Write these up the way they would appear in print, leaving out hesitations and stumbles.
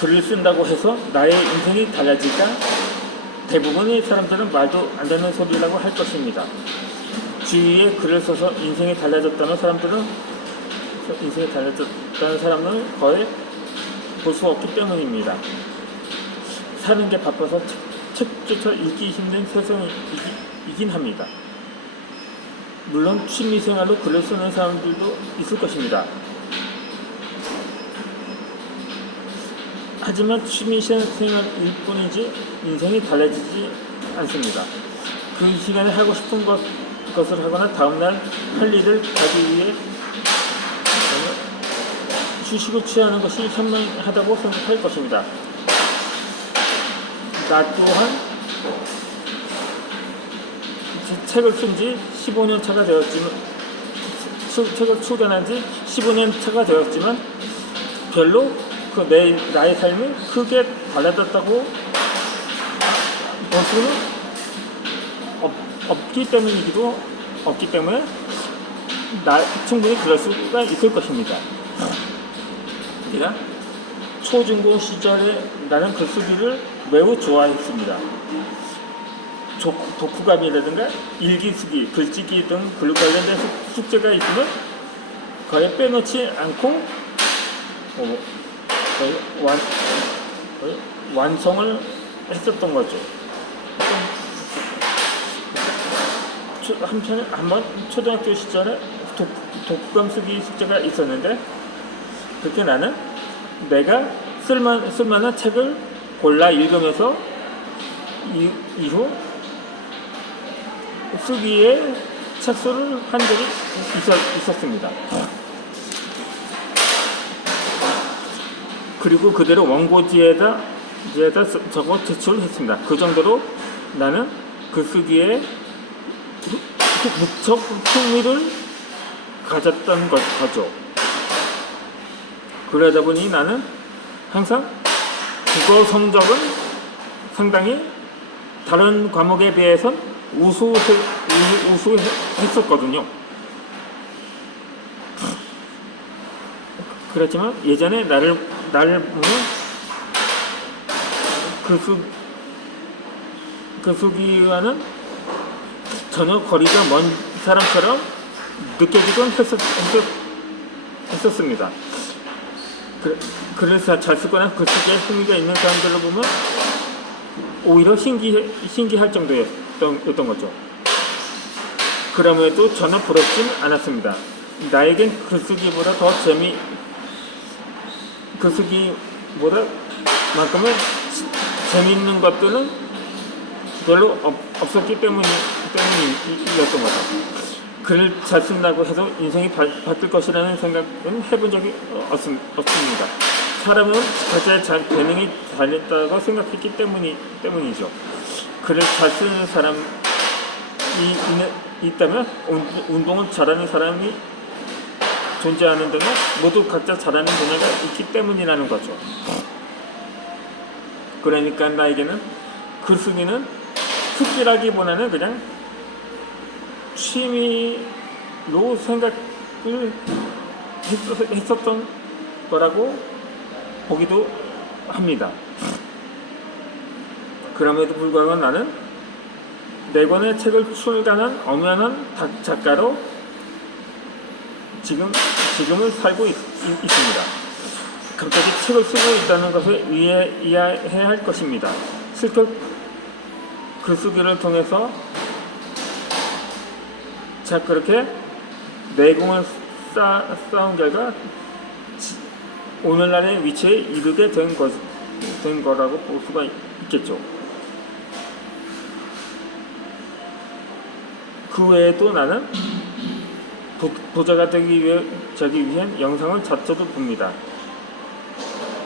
글을 쓴다고 해서 나의 인생이 달라질까? 대부분의 사람들은 말도 안 되는 소리라고 할 것입니다. 주위에 글을 써서 인생이 달라졌다는 사람은 거의 볼 수 없기 때문입니다. 사는 게 바빠서 책조차 읽기 힘든 세상이긴 합니다. 물론 취미생활로 글을 쓰는 사람들도 있을 것입니다. 하지만 취미생활일 뿐이지 인생이 달라지지 않습니다. 그 시간에 하고 싶은 것을 하거나 다음날 할 일을 하기 위해 휴식을 취하는 것이 현명하다고 생각할 것입니다. 나 또한 책을 쓴 지 15년 차가 되었지만, 책을 출간한 지 15년 차가 되었지만 별로 나의 삶이 크게 달라졌다고 볼 수는 없기 때문에 충분히 그럴 수가 있을 것입니다. 초중고 시절에 나는 글쓰기를 매우 좋아했습니다. 독후감이라든가 일기쓰기, 글쓰기 등 글 관련된 숙제가 있으면 거의 빼놓지 않고 완성을 했었던 거죠. 한번 초등학교 시절에 독후감 쓰기 숙제가 있었는데, 그렇게 나는 내가 쓸만한 책을 골라 읽으면서 이후 쓰기에 착수를 한 적이 있었습니다. 그리고 그대로 원고지에다 적어 제출했습니다. 그 정도로 나는 글쓰기에 무척 흥미를 가졌던 거죠. 그러다 보니 나는 항상 국어 성적은 상당히 다른 과목에 비해선 우수했었거든요. 그렇지만 예전에 나를 보면 글쓰기와는 전혀 거리가 먼 사람처럼 느껴지곤 했었습니다. 글을 잘 쓰거나 글쓰기에 흥미가 있는 사람들을 보면 오히려 신기할 정도였던 거죠. 그럼에도 전혀 부럽진 않았습니다. 나에겐 글쓰기보다만큼은 재미있는 것들은 별로 없었기 때문이었던 거죠. 글을 잘 쓴다고 해서 인생이 바뀔 것이라는 생각은 해본 적이 없습니다. 사람은 각자의 재능이 달렸다고 생각했기 때문이죠. 글을 잘 쓰는 사람이 있다면 운동을 잘하는 사람이 존재하는 데는 모두 각자 잘하는 분야가 있기 때문이라는 거죠. 그러니까 나에게는 글쓰기는 특기라기보다는 그냥 취미로 생각을 했었던 거라고 보기도 합니다. 그럼에도 불구하고 나는 4권의 책을 출간한 엄연한 작가로 지금을 살고 있습니다. 갑자기 책을 쓰고 있다는 것을 이해해야 할 것입니다. 실컷 글쓰기를 통해서 그렇게 내공을 쌓은 결과 오늘날의 위치에 이르게 된 거라고 볼 수가 있겠죠. 그 외에도 나는 부자가 되기 위한 영상을 자체도 봅니다.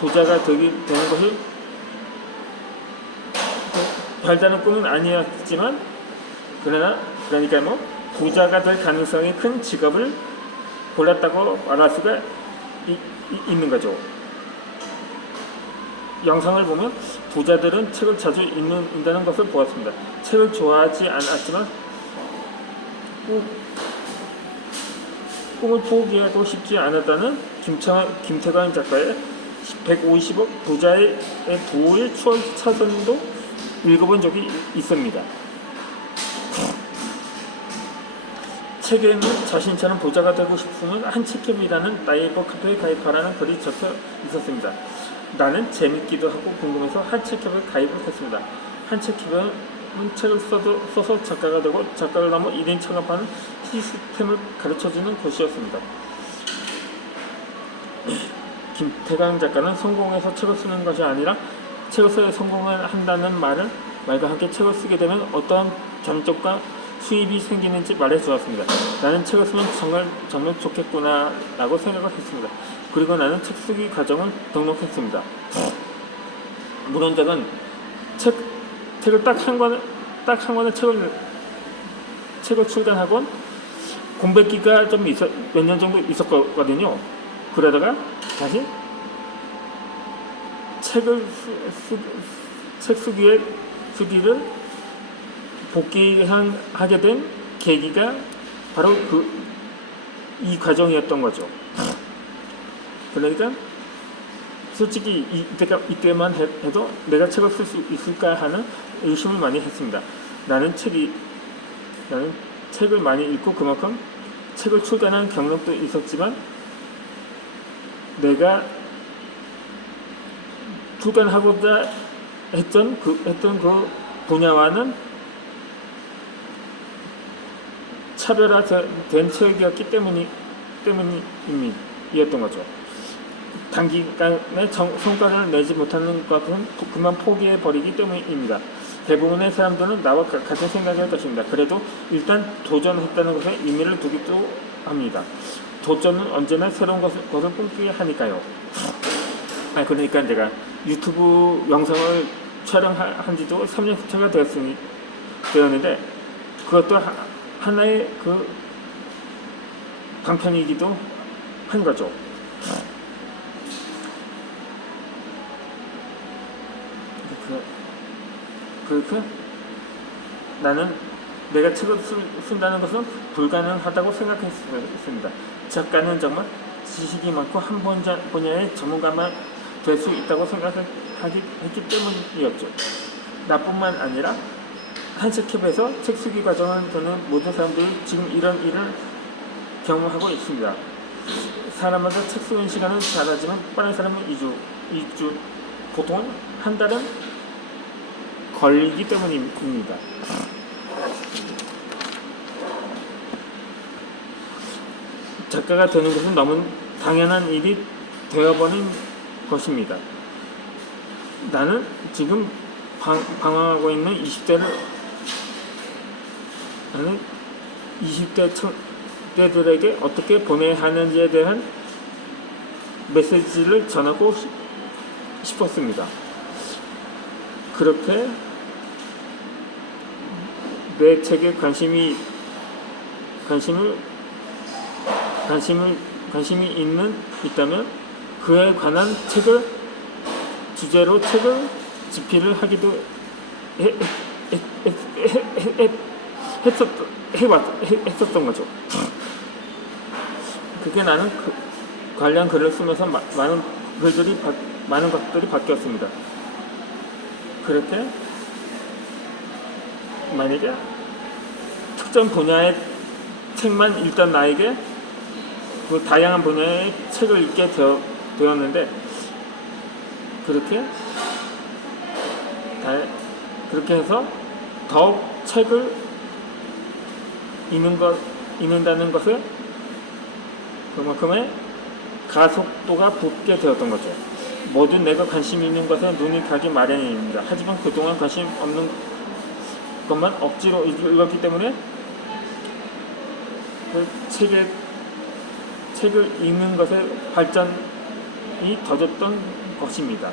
부자가 되는 것이 별다른 꿈은 아니었지만, 그러니까 부자가 될 가능성이 큰 직업을 골랐다고 말할 수가 있는 거죠. 영상을 보면 부자들은 책을 자주 읽는다는 것을 보았습니다. 책을 좋아하지 않았지만 꿈을 포기하고 싶지 않았다는 김태관 작가의 150억 부자의 도의 추월차선도 읽어본 적이 있습니다. 책에는 자신처럼 부자가 되고 싶으면 한치캡이라는 나이버 카페에 가입하라는 글이 적혀 있었습니다. 나는 재밌기도 하고 궁금해서 한치캡에 가입을 했습니다. 한치캡은 책을 써서 작가가 되고 작가를 넘어 1인 창업하는 시스템을 가르쳐주는 곳이었습니다. 김태강 작가는 성공해서 책을 쓰는 것이 아니라 책을 써야 성공을 한다는 말과 함께 책을 쓰게 되면 어떠한 장점과 수입이 생기는지 말해주었습니다. 나는 책을 쓰면 정말 좋겠구나 라고 생각을 했습니다. 그리고 나는 책 쓰기 과정을 등록했습니다. 문헌작은 책을 딱 한 권의 책을 출간하곤 공백기가 좀 몇 년 정도 있었거든요. 그러다가 다시 책 쓰기를 복귀하게 된 계기가 바로 이 과정이었던 거죠. 그러니까 솔직히 이때만 해도 내가 책을 쓸 수 있을까 하는 의심을 많이 했습니다. 나는 책을 많이 읽고 그만큼 책을 출간한 경력도 있었지만 내가 출간하고자 했던 그 분야와는 차별화된 책이었기 때문이었던 거죠. 단기간에 성과를 내지 못하는 것은 그만 포기해버리기 때문입니다. 대부분의 사람들은 나와 같은 생각일 것입니다. 그래도 일단 도전했다는 것에 의미를 두기도 합니다. 도전은 언제나 새로운 것을 꿈꾸게 하니까요. 그러니까 제가 유튜브 영상을 촬영한 지도 3년차가 되었는데 그것도 하나의 그 방편이기도 한 거죠. 그렇게 나는 내가 책을 쓴다는 것은 불가능하다고 생각했습니다. 작가는 정말 지식이 많고 한 분야의 전문가만 될 수 있다고 생각했기 때문이었죠. 나뿐만 아니라 한치캡에서 책 쓰기 과정을 듣는 모든 사람들이 지금 이런 일을 경험하고 있습니다. 사람마다 책 쓰는 시간은 다르지만 빠른 사람은 2주, 보통은 한 달은 걸리기 때문입니다. 작가가 되는 것은 너무 당연한 일이 되어버린 것입니다. 나는 지금 방황하고 있는 20대들에게 어떻게 보내야 하는지에 대한 메시지를 전하고 싶었습니다. 그렇게 내 책에 관심이 있다면 그에 관한 주제로 책을 집필을 하기도 했었던 거죠. 그게 나는 관련 글을 쓰면서 많은 것들이 바뀌었습니다. 그렇게 만약에 특정 분야의 책만 읽던 나에게 그 다양한 분야의 책을 읽게 되었는데 그렇게 해서 더욱 책을 읽는다는 것에 그만큼의 가속도가 붙게 되었던 거죠. 모든 내가 관심 있는 것에 눈이 가기 마련입니다. 하지만 그동안 관심 없는 것만 억지로 읽었기 때문에 그 책을 읽는 것의 발전이 더뎠던 것입니다.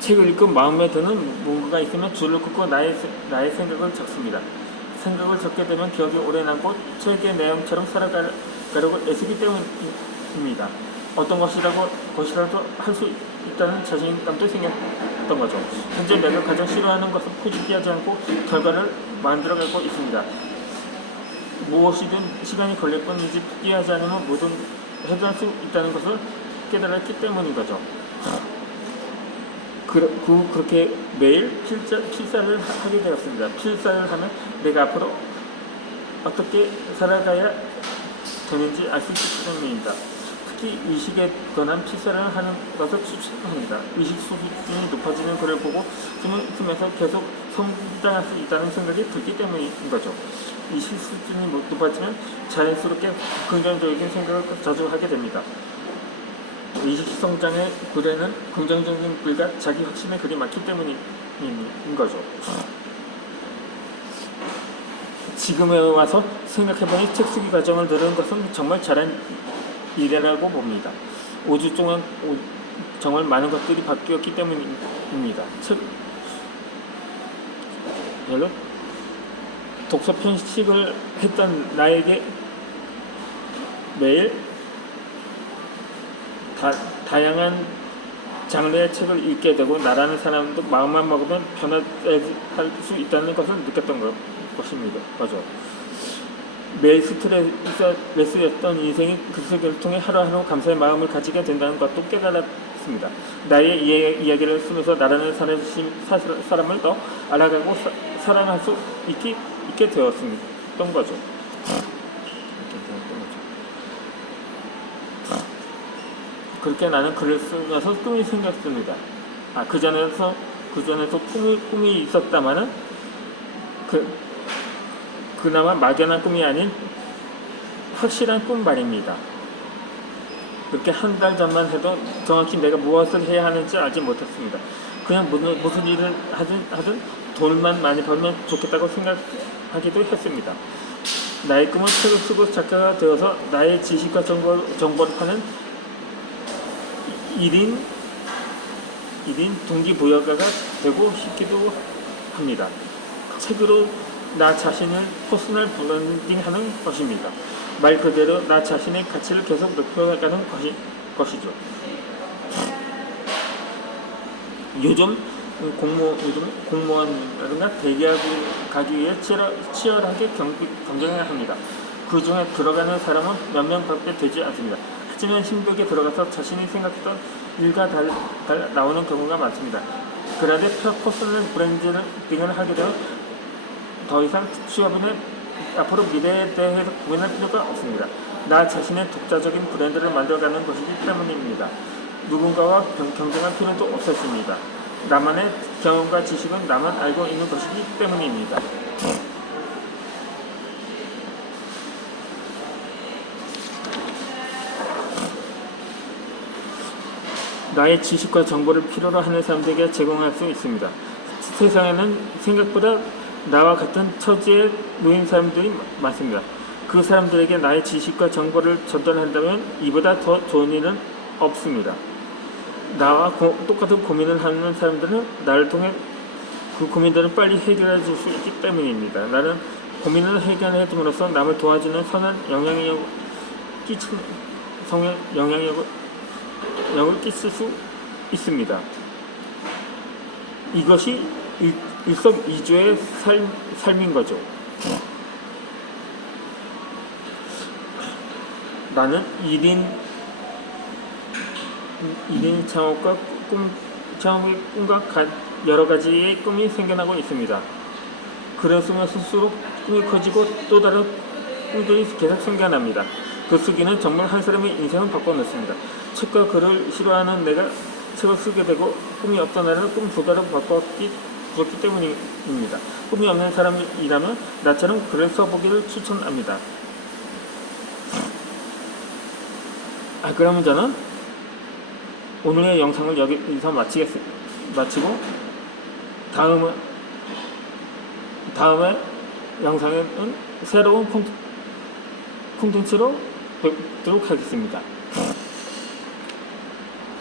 책을 읽고 마음에 드는 뭔가가 있으면 줄을 긋고 나의 생각을 적습니다. 생각을 적게 되면 기억이 오래 남고 책의 내용처럼 살아가려고 애쓰기 때문입니다. 어떤 것이라도 할 수 있다는 자신감도 생겼던 거죠. 현재 내가 가장 싫어하는 것은 포기하지 않고 결과를 만들어가고 있습니다. 무엇이든 시간이 걸릴 뿐이지 포기하지 않으면 해소할 수 있다는 것을 깨달았기 때문인 거죠. 그렇게 매일 필사를 하게 되었습니다. 필사를 하면 내가 앞으로 어떻게 살아가야 되는지 알 수 있기 때문입니다. 특히 의식에 관한 필사를 하는 것을 추천합니다. 의식 수준이 높아지는 글을 보고 쓰면서 계속 성장할 수 있다는 생각이 들기 때문인 거죠. 의식 수준이 높아지면 자연스럽게 긍정적인 생각을 자주 하게 됩니다. 의식 성장의 글에는 긍정적인 글과 자기 확신의 글이 많기 때문인 거죠. 지금에 와서 생각해보니 책 쓰기 과정을 들은 것은 정말 잘한 일이라고 봅니다. 5주 동안 정말 많은 것들이 바뀌었기 때문입니다. 예를 독서 편식을 했던 나에게 매일 다양한 장르의 책을 읽게 되고 나라는 사람도 마음만 먹으면 변화할 수 있다는 것을 느꼈던 것입니다. 맞아. 매일 스트레스였던 인생이 글쓰기를 통해 하루하루 감사의 마음을 가지게 된다는 것도 깨달았습니다. 나의 이야기를 쓰면서 나라는 사람을 더 알아가고 사랑할 수 있게 되었던 거죠. 그렇게 나는 글을 쓰면서 꿈이 생겼습니다. 그전에도 꿈이 있었다마는 그나마 막연한 꿈이 아닌 확실한 꿈 말입니다. 그렇게 한 달 전만 해도 정확히 내가 무엇을 해야 하는지 알지 못했습니다. 그냥 무슨 일을 하든 돈만 많이 벌면 좋겠다고 생각하기도 했습니다. 나의 꿈은 책을 쓰고 작가가 되어서 나의 지식과 정보를 파는 1인 동기부여가가 되고 싶기도 합니다. 책으로 나 자신을 퍼스널 브랜딩하는 것입니다. 말 그대로 나 자신의 가치를 계속 높여가는 것이죠. 요즘 공무원이라든가 대기업에 가기 위해 치열하게 경쟁을 합니다. 그 중에 들어가는 사람은 몇 명밖에 되지 않습니다. 하지만 힘들게 들어가서 자신이 생각했던 일과 나오는 경우가 많습니다. 그런데 퍼스널 브랜딩을 하게 되면 더 이상 취업은 앞으로 미래에 대해서 고민할 필요가 없습니다. 나 자신의 독자적인 브랜드를 만들어가는 것이기 때문입니다. 누군가와 경쟁할 필요도 없었습니다. 나만의 경험과 지식은 나만 알고 있는 것이기 때문입니다. 나의 지식과 정보를 필요로 하는 사람들에게 제공할 수 있습니다. 세상에는 생각보다 나와 같은 처지에 놓인 사람들이 많습니다. 그 사람들에게 나의 지식과 정보를 전달한다면 이보다 더 좋은 일은 없습니다. 나와 똑같은 고민을 하는 사람들은 나를 통해 그 고민들을 빨리 해결해 줄 수 있기 때문입니다. 나는 고민을 해결해 줌으로써 남을 도와주는 선한 영향력을 끼칠 수 있습니다. 이것이 일석이조의 삶인 거죠. 나는 1인 창업의 꿈과 여러 가지의 꿈이 생겨나고 있습니다. 그럴수록 스스로 꿈이 커지고 또 다른 꿈들이 계속 생겨납니다. 글쓰기는 정말 한 사람의 인생을 바꿔놓습니다. 책과 글을 싫어하는 내가 책을 쓰게 되고 꿈이 없던 나를 꿈 두 개로 바꿨기 때문입니다. 꿈이 없는 사람이라면 나처럼 글을 써보기를 추천합니다. 그러면 저는 오늘의 영상을 여기서 마치고 다음에 영상에는 새로운 콘텐츠로 뵙도록 하겠습니다.